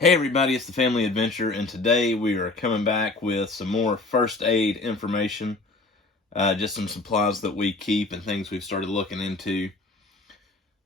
Hey everybody, it's the Family Adventure, and today we are coming back with some more first aid information, just some supplies that we keep and things we've started looking into.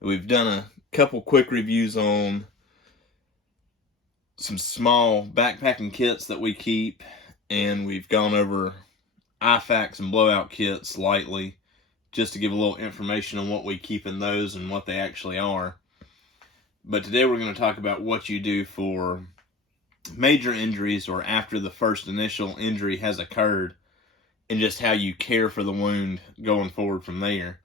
We've done a couple quick reviews on some small backpacking kits that we keep, and we've gone over IFAKs and blowout kits lightly, just to give a little information on what we keep in those and what they actually are. But today we're going to talk about what you do for major injuries or after the first initial injury has occurred, and just how you care for the wound going forward from there.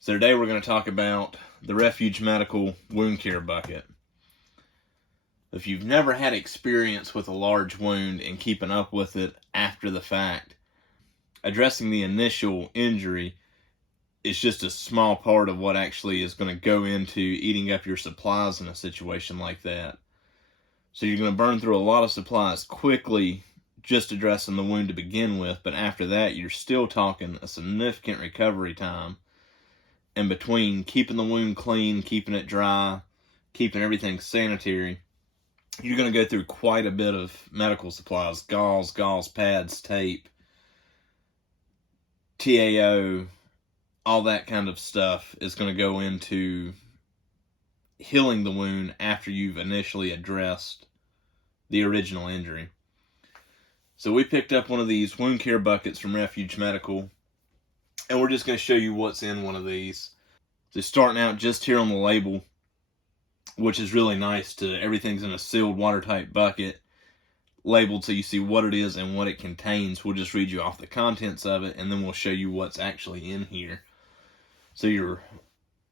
So today we're going to talk about the Refuge Medical Wound Care Bucket. If you've never had experience with a large wound and keeping up with it after the fact, addressing the initial injury is just a small part of what actually is going to go into eating up your supplies in a situation like that. So you're going to burn through a lot of supplies quickly just addressing the wound to begin with, but after that you're still talking a significant recovery time. And between keeping the wound clean, keeping it dry, keeping everything sanitary, you're going to go through quite a bit of medical supplies: gauze pads, tape, TAO, all that kind of stuff is going to go into healing the wound after you've initially addressed the original injury. So we picked up one of these wound care buckets from Refuge Medical, and we're just going to show you what's in one of these. So starting out just here on the label, which is really nice, everything's in a sealed watertight bucket, labeled so you see what it is and what it contains. We'll just read you off the contents of it, and then we'll show you what's actually in here. So your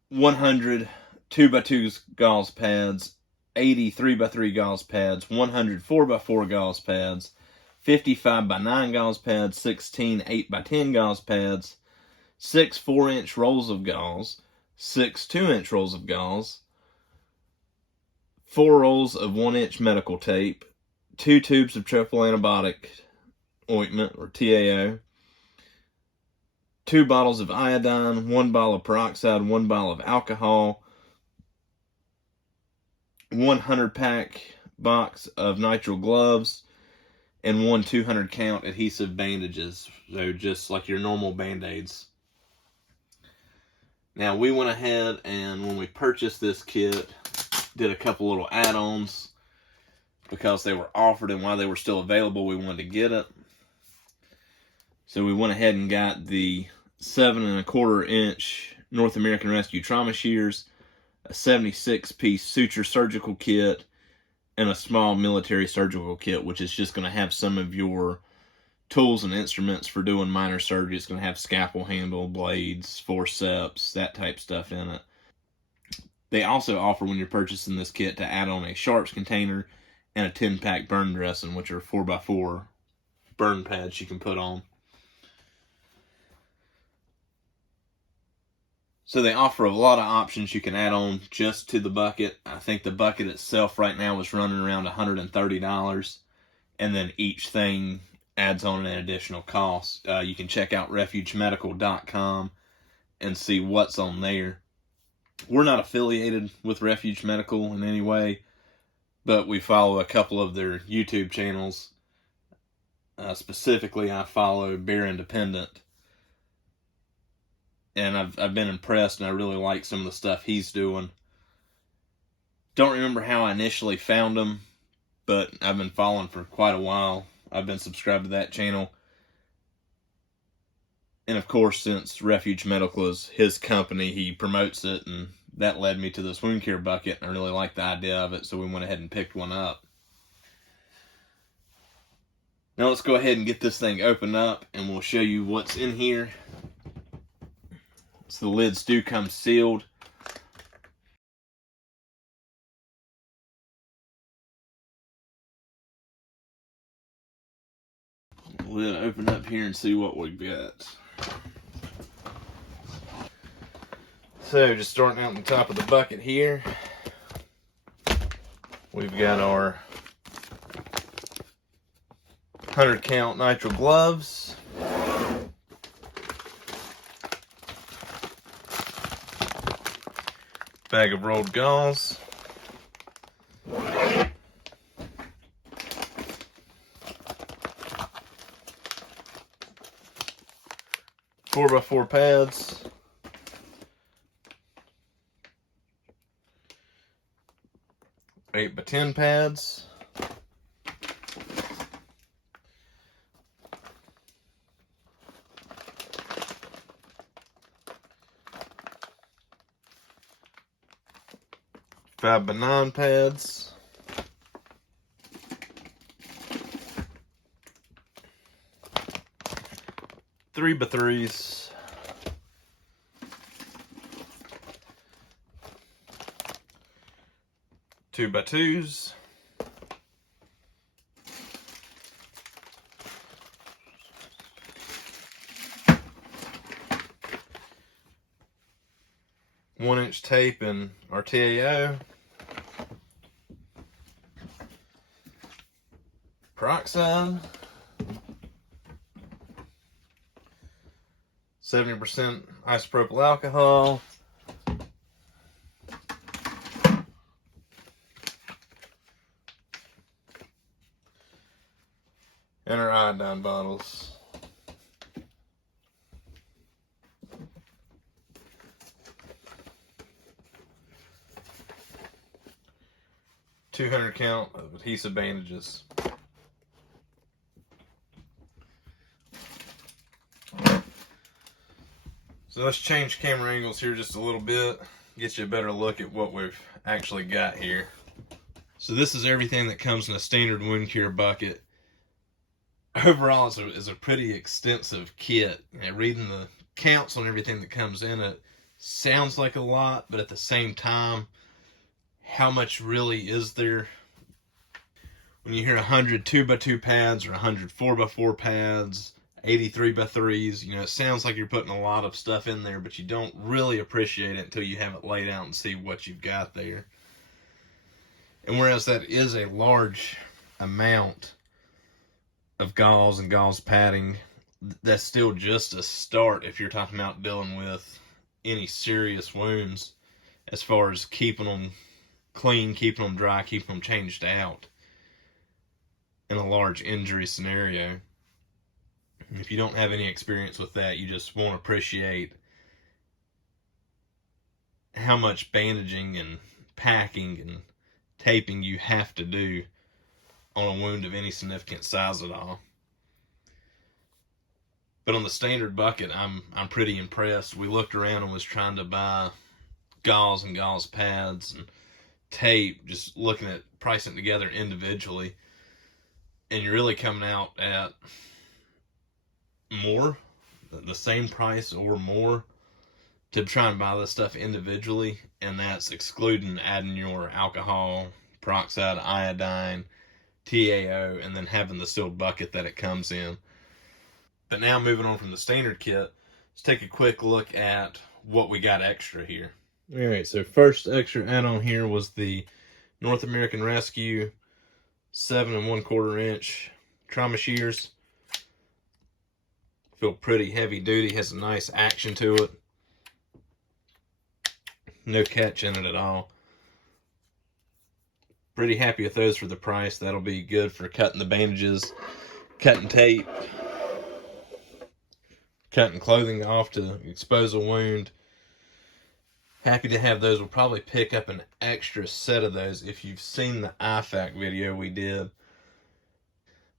100 2x2 gauze pads, 80 3x3 gauze pads, 100 4x4 gauze pads, 50 5x9 gauze pads, 16 8x10 gauze pads, 6 4-inch rolls of gauze, 6 2-inch rolls of gauze, 4 rolls of 1-inch medical tape, 2 tubes of triple antibiotic ointment or TAO, 2 bottles of iodine, 1 bottle of peroxide, 1 bottle of alcohol, 100 pack box of nitrile gloves, and 1 200 count adhesive bandages. So just like your normal band-aids. Now we went ahead and when we purchased this kit, did a couple little add-ons because they were offered, and while they were still available, we wanted to get it. So we went ahead and got the 7 1/4 inch North American Rescue trauma shears, a 76-piece suture surgical kit, and a small military surgical kit, which is just going to have some of your tools and instruments for doing minor surgery. It's going to have scalpel handle, blades, forceps, that type stuff in it. They also offer, when you're purchasing this kit, to add on a sharps container and a 10-pack burn dressing, which are 4x4 burn pads you can put on. So they offer a lot of options you can add on just to the bucket. I think the bucket itself right now is running around $130, and then each thing adds on an additional cost. You can check out refugemedical.com and see what's on there. We're not affiliated with Refuge Medical in any way, but we follow a couple of their YouTube channels. Specifically, I follow Bear Independent, and I've been impressed, and I really like some of the stuff he's doing. Don't remember how I initially found him, but I've been following for quite a while. I've been subscribed to that channel. And of course, since Refuge Medical is his company, he promotes it, and that led me to this wound care bucket, and I really liked the idea of it, so we went ahead and picked one up. Now let's go ahead and get this thing opened up, and we'll show you what's in here. So the lids do come sealed. Lid open up here and see what we've got. So just starting out on the top of the bucket here, we've got our 100 count nitrile gloves, bag of rolled gauze, 4x4 pads. Eight by 10 pads. Five by 9 pads. 3 by 3s. 2 by 2s. One-inch tape and RTAO. Peroxide. 70% isopropyl alcohol. And our iodine bottles. .200 count of adhesive bandages. So let's change camera angles here just a little bit, get you a better look at what we've actually got here. So this is everything that comes in a standard wound care bucket. Overall, it's a pretty extensive kit. Reading the counts on everything that comes in it sounds like a lot, but at the same time, how much really is there? When you hear 100 2x2 pads or 100 4x4 pads, 83 by 3s, you know, it sounds like you're putting a lot of stuff in there, but you don't really appreciate it until you have it laid out and see what you've got there. And whereas that is a large amount of gauze and gauze padding, that's still just a start if you're talking about dealing with any serious wounds as far as keeping them clean, keeping them dry, keeping them changed out in a large injury scenario. If you don't have any experience with that, you just won't appreciate how much bandaging and packing and taping you have to do on a wound of any significant size at all. But on the standard bucket, I'm pretty impressed. We looked around and was trying to buy gauze and gauze pads and tape, just looking at pricing it together individually, and you're really coming out at more, the same price or more, to try and buy this stuff individually, and that's excluding adding your alcohol, peroxide, iodine, TAO, and then having the sealed bucket that it comes in. But now moving on from the standard kit, let's take a quick look at what we got extra here. All right, so first extra add-on here was the North American Rescue 7 1/4 inch trauma shears. Feel pretty heavy duty, has a nice action to it. No catch in it at all. Pretty happy with those for the price. That'll be good for cutting the bandages, cutting tape, cutting clothing off to expose a wound. Happy to have those. We'll probably pick up an extra set of those. If you've seen the IFAC video we did,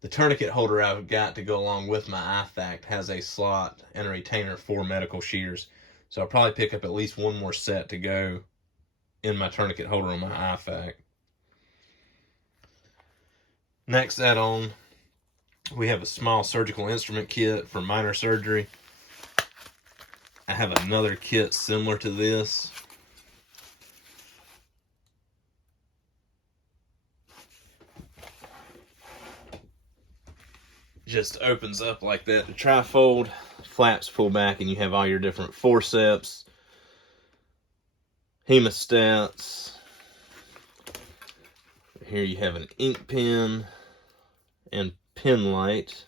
the tourniquet holder I've got to go along with my IFAC has a slot and a retainer for medical shears. So I'll probably pick up at least one more set to go in my tourniquet holder on my IFAC. Next add-on, we have a small surgical instrument kit for minor surgery. I have another kit similar to this. Just opens up like that. The trifold, flaps pull back, and you have all your different forceps, hemostats. Here you have an ink pen and pen light.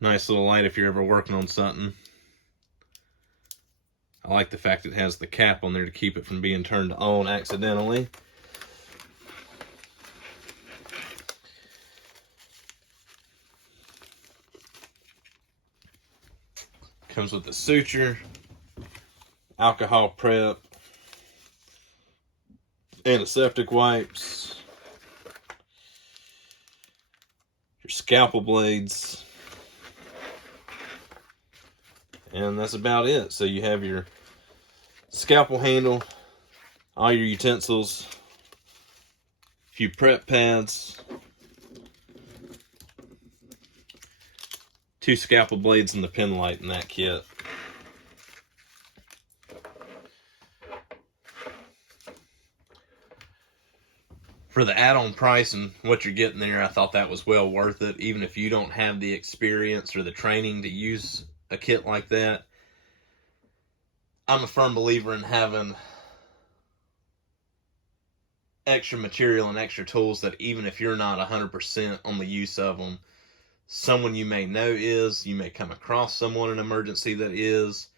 Nice little light if you're ever working on something. I like the fact it has the cap on there to keep it from being turned on accidentally. Comes with the suture, alcohol prep, antiseptic wipes, your scalpel blades, and that's about it. So you have your scalpel handle, all your utensils, a few prep pads, 2 scalpel blades and the pen light in that kit. For the add-on price and what you're getting there, I thought that was well worth it. Even if you don't have the experience or the training to use a kit like that, I'm a firm believer in having extra material and extra tools that even if you're not 100% on the use of them, someone you may know is, you may come across someone in an emergency that is,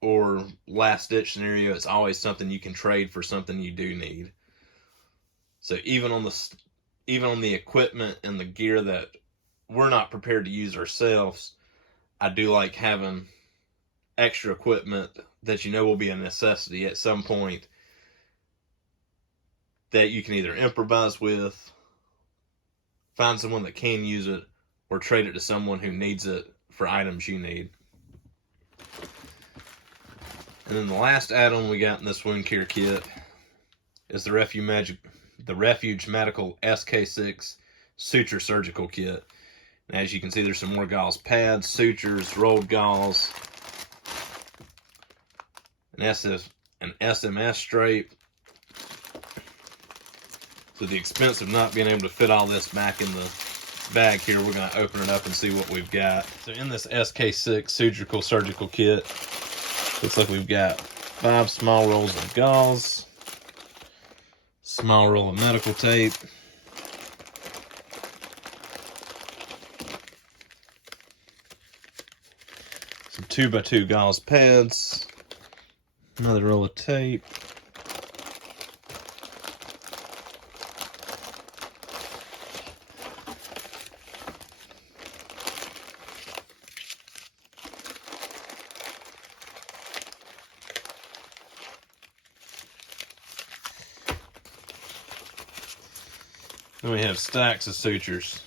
or last ditch scenario, it's always something you can trade for something you do need. So even on the equipment and the gear that we're not prepared to use ourselves, I do like having extra equipment that you know will be a necessity at some point that you can either improvise with, find someone that can use it, or trade it to someone who needs it for items you need. And then the last add-on we got in this wound care kit is the Refuge Medical SK6 Suture Surgical Kit. And as you can see, there's some more gauze pads, sutures, rolled gauze, an SMS stripe. So the expense of not being able to fit all this back in the bag here, we're going to open it up and see what we've got. So in this SK6 Surgical Kit, looks like we've got 5 small rolls of gauze, small roll of medical tape, some 2x2 gauze pads, another roll of tape, then we have stacks of sutures.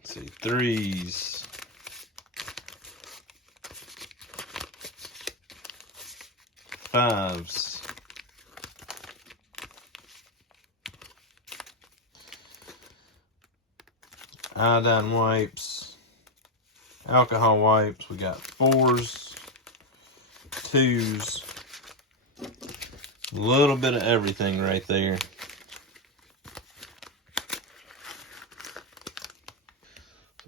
Let's see, 3s, 5s, iodine wipes, alcohol wipes. We got 4s, 2s, a little bit of everything right there.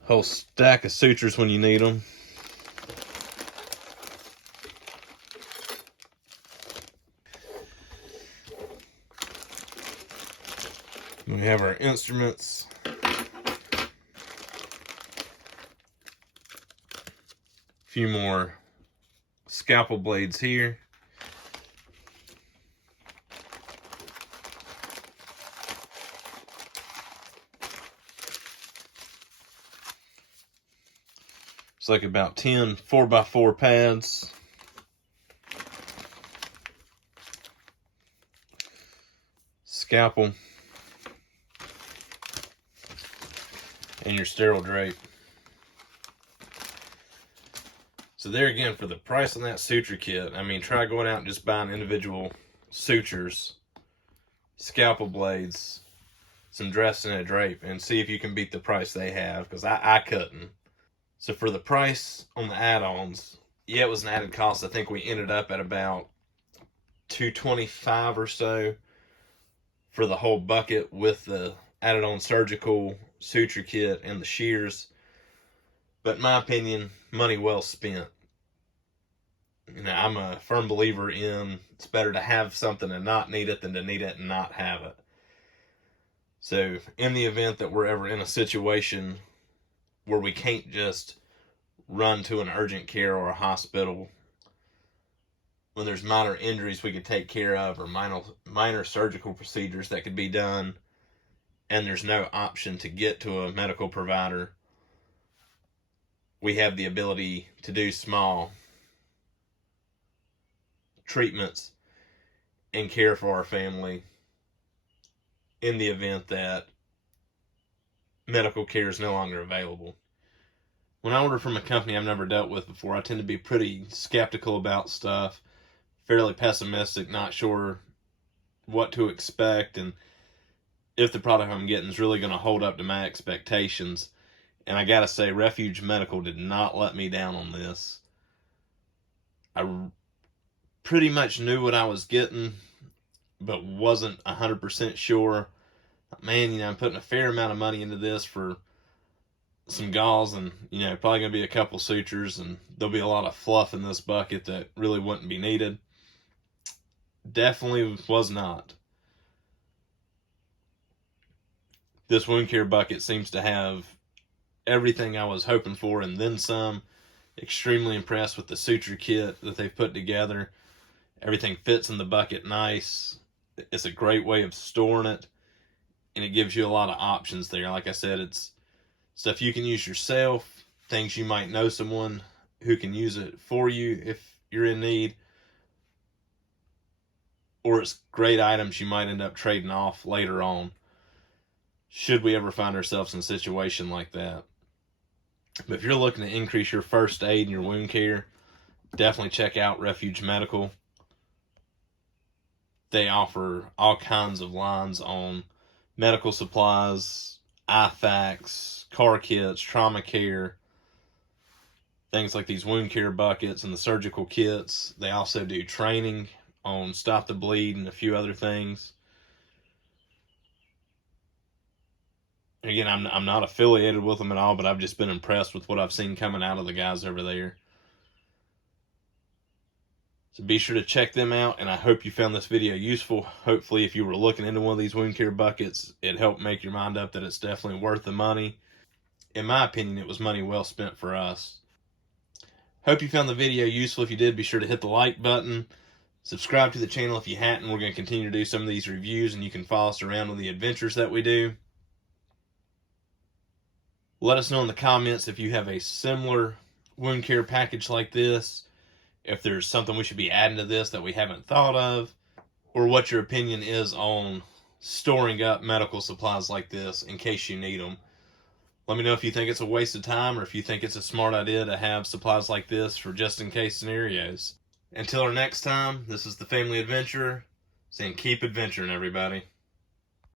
Whole stack of sutures when you need them. We have our instruments. A few more scalpel blades here. It's like about 10 4x4 pads. Scalpel. And your sterile drape. So there again, for the price on that suture kit, I mean, try going out and just buying individual sutures, scalpel blades, some dressing and a drape, and see if you can beat the price they have, because I couldn't. So for the price on the add-ons, yeah, it was an added cost. I think we ended up at about $225 or so for the whole bucket with the added-on surgical suture kit and the shears. But in my opinion, money well spent. You know, I'm a firm believer in it's better to have something and not need it than to need it and not have it. So in the event that we're ever in a situation where we can't just run to an urgent care or a hospital, when there's minor injuries we could take care of, or minor surgical procedures that could be done, and there's no option to get to a medical provider, we have the ability to do small treatments and care for our family in the event that medical care is no longer available. When I order from a company I've never dealt with before, I tend to be pretty skeptical about stuff, fairly pessimistic, not sure what to expect and if the product I'm getting is really going to hold up to my expectations. And I gotta say, Refuge Medical did not let me down on this. I pretty much knew what I was getting, but wasn't 100% sure. Man, I'm putting a fair amount of money into this for some gauze and, probably going to be a couple sutures, and there'll be a lot of fluff in this bucket that really wouldn't be needed. Definitely was not. This wound care bucket seems to have everything I was hoping for and then some. Extremely impressed with the suture kit that they've put together. Everything fits in the bucket nice. It's a great way of storing it, and it gives you a lot of options there. Like I said, it's stuff you can use yourself, things you might know someone who can use it for you if you're in need, or it's great items you might end up trading off later on, should we ever find ourselves in a situation like that. But if you're looking to increase your first aid and your wound care, definitely check out Refuge Medical. They offer all kinds of lines on medical supplies, IFAKs, car kits, trauma care, things like these wound care buckets and the surgical kits. They also do training on Stop the Bleed and a few other things. Again, I'm not affiliated with them at all, but I've just been impressed with what I've seen coming out of the guys over there. So be sure to check them out, and I hope you found this video useful. Hopefully, if you were looking into one of these wound care buckets, it helped make your mind up that it's definitely worth the money. In my opinion, it was money well spent for us. Hope you found the video useful. If you did, be sure to hit the like button. Subscribe to the channel if you hadn't. We're going to continue to do some of these reviews, and you can follow us around on the adventures that we do. Let us know in the comments if you have a similar wound care package like this, if there's something we should be adding to this that we haven't thought of, or what your opinion is on storing up medical supplies like this in case you need them. Let me know if you think it's a waste of time or if you think it's a smart idea to have supplies like this for just in case scenarios. Until our next time, this is the Family Adventurer saying keep adventuring, everybody.